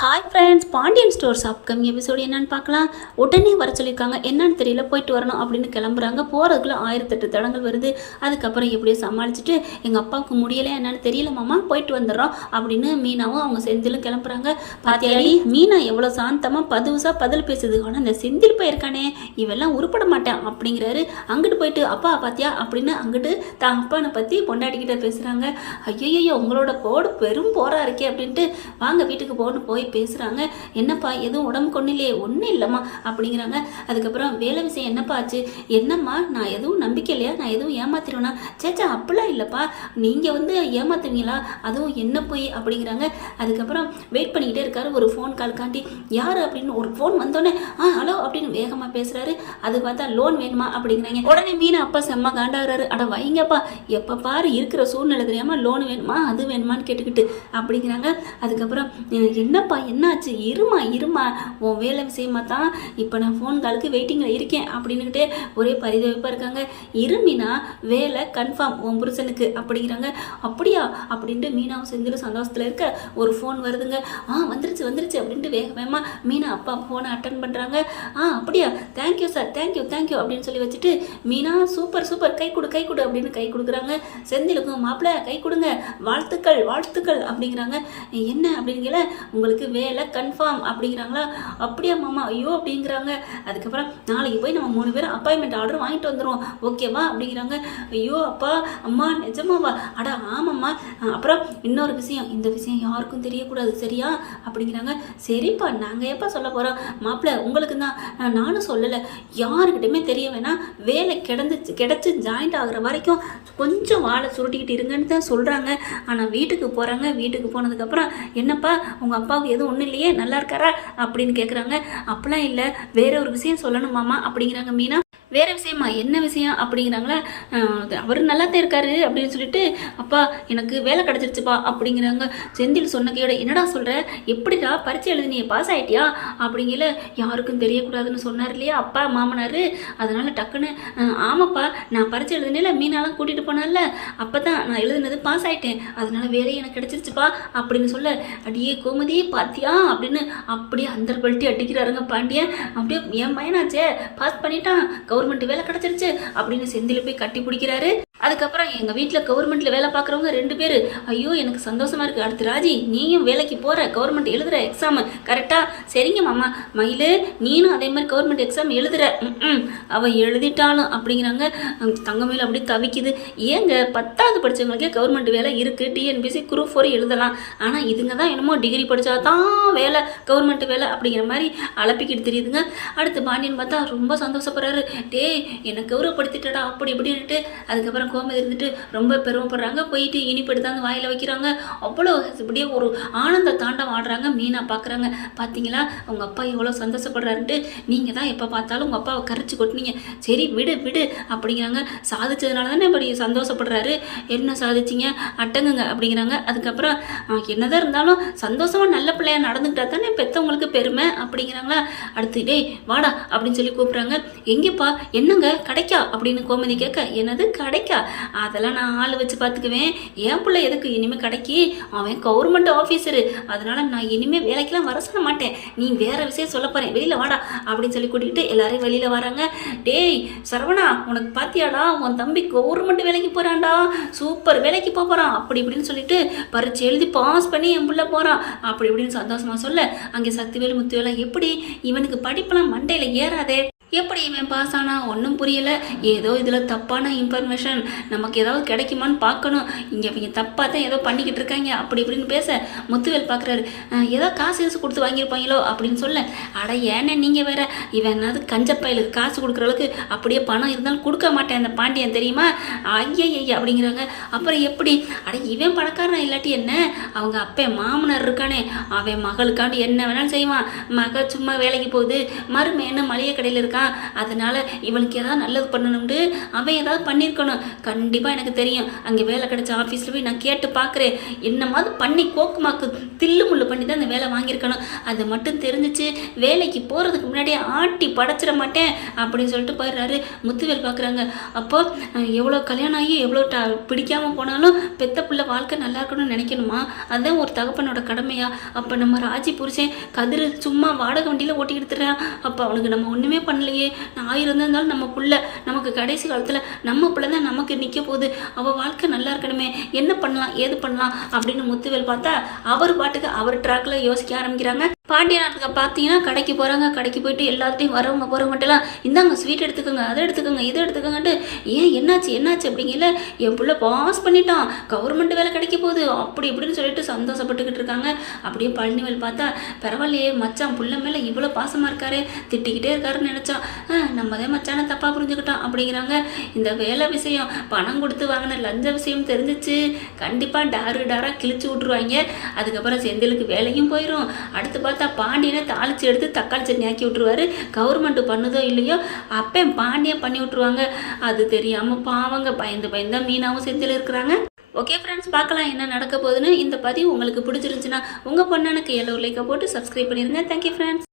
Hi friends Pandian Stores upcoming episode என்னன்னு பார்க்கலாம். உடனே வர சொல்லியிருக்காங்க. என்னன்னு தெரியல போயிட்டு வரணும் அப்படின்னு கிளம்புறாங்க. போகிறதுக்குள்ள ஆயிரத்தெட்டு தடங்கள் வருது. அதுக்கப்புறம் எப்படியோ சமாளிச்சுட்டு எங்கள் அப்பாவுக்கு முடியலை என்னன்னு தெரியல மாமா போயிட்டு வந்துடுறோம் அப்படின்னு மீனாவும் அவங்க செந்திலும் கிளம்புறாங்க. பாத்தியாடி மீனா எவ்வளோ சாந்தமாக பதுவுசா பதில் பேசுது. ஆனால் இந்த செந்தில் போயிருக்கானே இவெல்லாம் உருப்பட மாட்டேன் அப்படிங்கிறாரு. அங்கிட்டு போயிட்டு அப்பா பாத்தியா? அப்படின்னு அங்கிட்டு தான் அப்பானை பற்றி பொண்டாட்டிக்கிட்ட பேசுகிறாங்க ஐயோ உங்களோட போடு பெரும் போரா இருக்கே அப்படின்ட்டு வாங்க வீட்டுக்கு போகணும் போய் பேசுகிறாங்க என்னப்பா எதுவும் உடம்பு கொண்டு இல்லையே ஒன்றும் இல்லைம்மா அப்படிங்கிறாங்க. அதுக்கப்புறம் வேலை விஷயம் என்னப்பா ஆச்சு? என்னம்மா நான் எதுவும் நம்பிக்கை இல்லையா நான் எதுவும் ஏமாத்திடுவேனா சேச்சா அப்படிலாம் இல்லைப்பா. நீங்கள் வந்து ஏமாத்துவீங்களா? அதுவும் என்ன போய்? அப்படிங்கிறாங்க. அதுக்கப்புறம் வெயிட் பண்ணிக்கிட்டே இருக்காரு. ஒரு ஃபோன் கால் காண்டி யார்? அப்படின்னு ஒரு ஃபோன் வந்தோடனே ஆ ஹலோ அப்படின்னு வேகமாக பேசுகிறாரு அது பார்த்தா லோன் வேணுமா? அப்படிங்கிறாங்க. உடனே மீனா அப்பா செம்ம காண்டாகிறாரு. அட வைங்கப்பா. எப்போ பாரு இருக்கிற சூழ்நிலை தெரியாமல் லோன் வேணுமா? அது வேணுமான்னு கேட்டுக்கிட்டு அப்படிங்கிறாங்க. அதுக்கப்புறம் என்ன என்னப்பா என்னாச்சு? இருமா இருமா. உன் வேலை விஷயமா தான் இப்போ நான் ஃபோன் காலுக்கு வெயிட்டிங்கில் இருக்கேன் அப்படின்னுக்கிட்டே ஒரே பரிதவிப்பாக இருக்காங்க. இருமினா வேலை கன்ஃபார்ம் உன் புருஷனுக்கு அப்படிங்கிறாங்க. அப்படியா? அப்படின்ட்டு மீனாவும் செந்திலும் சந்தோஷத்தில் இருக்க ஒரு ஃபோன் வருதுங்க. ஆ வந்துருச்சு வந்துருச்சு அப்படின்ட்டு வேக வேகமாக மீனா அப்பா ஃபோனை அட்டன் பண்ணுறாங்க ஆ அப்படியா? தேங்க்யூ சார் தேங்க்யூ தேங்க்யூ அப்படின்னு சொல்லி வச்சுட்டு மீனா சூப்பர் சூப்பர். கை கொடு கை கொடு அப்படின்னு கை கொடுக்குறாங்க. செந்திலுக்கும் மாப்பிள்ளை கை கொடுங்க. வாழ்த்துக்கள் வாழ்த்துக்கள் அப்படிங்கிறாங்க. என்ன? அப்படிங்கிற உங்களுக்கு வேலை கன்ஃபார்ம் அப்படிங்கிறாங்களா? அப்படியா மாமா? ஐயோ அப்படிங்கிறாங்க. அதுக்கப்புறம் நாளைக்கு போய் நம்ம மூணு பேரும் அப்பாயின்மெண்ட் ஆர்டர் வாங்கிட்டு வந்துடுவோம் ஓகேவா அப்படிங்கிறாங்க. ஐயோ அப்பா அம்மா நிஜமாவா? அடா ஆமாம்மா. அப்புறம் இன்னொரு விஷயம். இந்த விஷயம் யாருக்கும் தெரியக்கூடாது. சரியா? அப்படிங்கிறாங்க. சரிப்பா நாங்கள் எப்போ சொல்ல போகிறோம் மாப்பிள்ளை உங்களுக்கு தான். நானும் சொல்லலை. யாருக்கிட்டையுமே தெரிய வேணாம். வேலை கிடந்துச்சு கிடச்சி ஜாயிண்ட் ஆகிற வரைக்கும் கொஞ்சம் வாழை சுருட்டிக்கிட்டு இருங்கன்னு தான் சொல்கிறாங்க ஆனால் வீட்டுக்கு போகிறாங்க வீட்டுக்கு போனதுக்கப்புறம் என்னப்பா உங்கள் அப்பாவுக்கு எதுவும் ஒன்றும் இல்லையே? நல்லா இருக்காரா? அப்படின்னு கேட்குறாங்க அப்படிலாம் இல்லை. வேற ஒரு விஷயம் சொல்லணுமாமா அப்படிங்கிறாங்க மீனா. வேறு விஷயமா? என்ன விஷயம்? அப்படிங்கிறாங்களா? அவர் நல்லா தான் இருக்காரு அப்படின்னு சொல்லிட்டு அப்பா எனக்கு வேலை கிடச்சிருச்சுப்பா அப்படிங்கிறாங்க. செந்தில் சொன்ன கையோட என்னடா சொல்கிற எப்படிடா பரீட்சை எழுதினிய பாஸ் ஆயிட்டியா? அப்படிங்கல யாருக்கும் தெரியக்கூடாதுன்னு சொன்னார் இல்லையா அப்பா மாமனார்? அதனால் டக்குன்னு ஆமாப்பா நான் பரீட்சை எழுதினேல மீனாலாம் கூட்டிகிட்டு போனால அப்போ தான் நான் எழுதினது பாஸ் ஆயிட்டேன். அதனால் வேலையை எனக்கு கிடச்சிருச்சுப்பா அப்படின்னு சொல்ல அடியே கோமதி பாத்தியா? அப்படின்னு அப்படியே அந்த பல்ட்டி அடிக்கிறாருங்க பாண்டியன். அப்படியே என் பையனாச்சே பாஸ் பண்ணிட்டான். கவர்மெண்ட் வேலை கிடச்சிருச்சு அப்படின்னு செந்தில் போய் கட்டி பிடிக்கிறாரு. அதுக்கப்புறம் எங்கள் வீட்டில் கவர்மெண்ட்டில் வேலை பார்க்குறவங்க ரெண்டு பேர் ஐயோ எனக்கு சந்தோஷமாக இருக்குது அடுத்து ராஜி நீயும் வேலைக்கு போகிற கவர்மெண்ட் எழுதுற எக்ஸாமு கரெக்டாக சரிங்க மாமா. மயிலு நீனும் அதே மாதிரி கவர்மெண்ட் எக்ஸாம் எழுதுற. ம் அவள் எழுதிட்டாலும் அப்படிங்கிறாங்க. அங்க தங்கமேல அப்படியே தவிக்குது. ஏங்க பத்தாவது படித்தவங்களுக்கே கவர்மெண்ட் வேலை இருக்குது டிஎன்பிசி குரூப் ஃபோர் எழுதலாம். ஆனால் இதுங்க தான் என்னமோ டிகிரி படித்தா தான் வேலை கவர்மெண்ட் வேலை அப்படிங்கிற மாதிரி அலப்பிக்கிட்டு தெரியுதுங்க. அடுத்து பாண்டியன் பார்த்தா ரொம்ப சந்தோஷப்படுறாரு. டேய் என்னை கௌரவப்படுத்திட்டடா. அப்படி இப்படின்ட்டு அதுக்கப்புறம் கோமதி இருந்துட்டு ரொம்ப பெருமைப்படுறாங்க. போயிட்டு இனிப்பு எடுத்தாந்து வாயில் வைக்கிறாங்க. அவ்வளோ இப்படியே ஒரு ஆனந்த தாண்டம் ஆடுறாங்க. மீனா பார்க்குறாங்க பார்த்தீங்களா உங்கள் அப்பா எவ்வளோ சந்தோஷப்படுறாருன்ட்டு நீங்கள் தான் எப்போ பார்த்தாலும் உங்கள் அப்பாவை கரைச்சி கொட்டினீங்க. சரி விடு விடு அப்படிங்கிறாங்க. சாதிச்சதுனால தானே இப்படி சந்தோஷப்படுறாரு. என்ன சாதிச்சிங்க? அட்டங்குங்க அப்படிங்கிறாங்க. அதுக்கப்புறம் என்னதான் இருந்தாலும் சந்தோஷமாக நல்ல பிள்ளையாக நடந்துக்கிட்டா தானே பெற்றவங்களுக்கு பெருமை? அப்படிங்கிறாங்களா. அடுத்து டேய் வாடா அப்படின்னு சொல்லி கூப்பிட்றாங்க. எங்கேப்பா? என்னங்க? கிடைக்கா? அப்படின்னு கோமதி கேட்க என்னது? கிடைக்கா? அதெல்லாம் நான் ஆள் வச்சு பார்த்துக்குவேன் என் பிள்ளை எதுக்கு? இனிமேல் கிடைக்கி. அவன் கவர்மெண்ட் ஆஃபீஸரு அதனால நான் இனிமேல் வேலைக்கெல்லாம் வர சொல்ல மாட்டேன். நீ வேற விஷயம் சொல்ல போறேன். வெளியில் வாடா அப்படின்னு சொல்லி கூட்டிகிட்டு எல்லாரையும் வெளியில் வராங்க. டேய் சரவணா உனக்கு பார்த்தியாடா உன் தம்பி கவர்மெண்ட் வேலைக்கு போகிறான்டா சூப்பர் வேலைக்கு போகிறான் அப்படி இப்படின்னு சொல்லிட்டு பரீட்சை எழுதி பாஸ் பண்ணி என் பிள்ளை போகிறான் அப்படி இப்படின்னு சந்தோஷமா சொல்ல அங்கே சக்திவேல் முத்துவேலாம் எப்படி? இவனுக்கு படிப்பெல்லாம் மண்டையில் ஏறாதே. எப்படி இவன் பாஸ் ஆனா? ஒன்றும் புரியல. ஏதோ இதில் தப்பான இன்ஃபர்மேஷன் நமக்கு ஏதாவது கிடைக்குமான்னு பார்க்கணும். இங்கே இவங்க தப்பாக தான் ஏதோ பண்ணிக்கிட்டு இருக்காங்க. அப்படி இப்படின்னு பேச முத்துவேல் பார்க்குறாரு ஏதோ காசு காசு கொடுத்து வாங்கியிருப்பாங்களோ? அப்படின்னு சொல்ல. அட ஏன்னா நீங்கள் வேற. இவன் என்னது கஞ்சப்பயலுக்கு காசு கொடுக்குற அளவுக்கு அப்படியே பணம் இருந்தாலும் கொடுக்க மாட்டேன் அந்த பாண்டியன் தெரியுமா? ஐயா ஐயா அப்படிங்கிறாங்க. அப்புறம் எப்படி? அட இவன் பணக்காரன் இல்லாட்டி என்ன? அவங்க அப்பே மாமனார் இருக்கானே. அவன் மகளுக்காண்டி என்ன வேணாலும் செய்வான். மக சும்மா வேலைக்கு போகுது. மருமேன்னு மளிகை கடையில் இருக்கான். இருக்கான் அதனால் இவனுக்கு ஏதாவது நல்லது பண்ணணும்னு அவன் ஏதாவது பண்ணியிருக்கணும் கண்டிப்பாக எனக்கு தெரியும். அங்கே வேலை கிடைச்ச ஆஃபீஸில் போய் நான் கேட்டு பார்க்குறேன் என்னமாவது பண்ணி கோக்குமாக்கு தில்லு முள்ளு பண்ணி தான் அந்த வேலை வாங்கியிருக்கணும். அது மட்டும் தெரிஞ்சிச்சு வேலைக்கு போகிறதுக்கு முன்னாடியே ஆட்டி படைச்சிட மாட்டேன் அப்படின்னு சொல்லிட்டு போயிடுறாரு. முத்துவேல் பார்க்குறாங்க அப்போ எவ்வளோ கல்யாணம் ஆகி எவ்வளோ ட பிடிக்காமல் போனாலும் பெத்த பிள்ளை வாழ்க்கை நல்லா இருக்கணும்னு நினைக்கணுமா? அதுதான் ஒரு தகப்பனோட கடமையா? அப்போ நம்ம ராஜி புருஷன் கதிர் சும்மா வாடகை வண்டியில் ஓட்டி எடுத்துடுறான். அப்போ அவனுக்கு நம்ம ஒன்றுமே பண்ணல. இல்லையே. நான் ஆயிரம் இருந்தாலும் நம்ம புள்ள நமக்கு கடைசி காலத்தில் நம்ம பிள்ளை தான் நமக்கு நிற்க போகுது. அவள் வாழ்க்கை நல்லா இருக்கணுமே. என்ன பண்ணலாம்? ஏது பண்ணலாம்? அப்படின்னு முத்துவேல் பார்த்தா அவர் பாட்டுக்கு அவர் ட்ராக்ல யோசிக்க ஆரம்பிக்கிறாங்க. பாண்டிய நாட்டுக்கு பார்த்தீங்கன்னா கடைக்கு போகிறாங்க கடைக்கு போயிட்டு எல்லாத்தையும் வரவங்க போகிறவங்கட்டெல்லாம் இந்தாங்க ஸ்வீட் எடுத்துக்கோங்க அதை எடுத்துக்கோங்க இதை எடுத்துக்கோங்கன்ட்டு ஏன் என்னாச்சு என்னாச்சு? அப்படிங்கல என் பிள்ளை பாஸ் பண்ணிட்டான் கவர்மெண்ட் வேலை கிடைக்க போகுது அப்படி இப்படின்னு சொல்லிட்டு சந்தோஷப்பட்டுக்கிட்டு இருக்காங்க. அப்படியே பழனிவேல் பார்த்தா பரவாயில்லையே மச்சான் புள்ள மேலே இவ்வளோ பாசமாக இருக்காரு திட்டிக்கிட்டே இருக்காருன்னு நினச்சோம் நம்ம தான் மச்சானை தப்பாக புரிஞ்சுக்கிட்டோம் அப்படிங்கிறாங்க. இந்த வேலை விஷயம் பணம் கொடுத்து வாங்கின லஞ்ச விஷயம் தெரிஞ்சிச்சு. கண்டிப்பாக டாரு டாராக கிழிச்சு விட்ருவாங்க அதுக்கப்புறம் செந்திலுக்கு வேலையும் போயிடும் அடுத்து பார்த்து பார்த்தா பாண்டியனை தாளிச்சு எடுத்து தக்காளி சட்னி ஆக்கி விட்ருவாரு கவர்மெண்ட் பண்ணுதோ இல்லையோ அப்போ பாண்டியன் பண்ணி விட்ருவாங்க அது தெரியாமல் பாவங்க பயந்து பயந்தா மீனாவும் செந்தில் இருக்கிறாங்க. ஓகே ஃப்ரெண்ட்ஸ் பார்க்கலாம் என்ன நடக்க போகுதுன்னு. இந்த பதிவு உங்களுக்கு பிடிச்சிருந்துச்சுன்னா உங்கள் பொண்ணனுக்கு எல்லோ லைக்கை போட்டு சப்ஸ்கிரைப் பண்ணிடுங்க தேங்க்யூ ஃப்ரெண்ட்ஸ்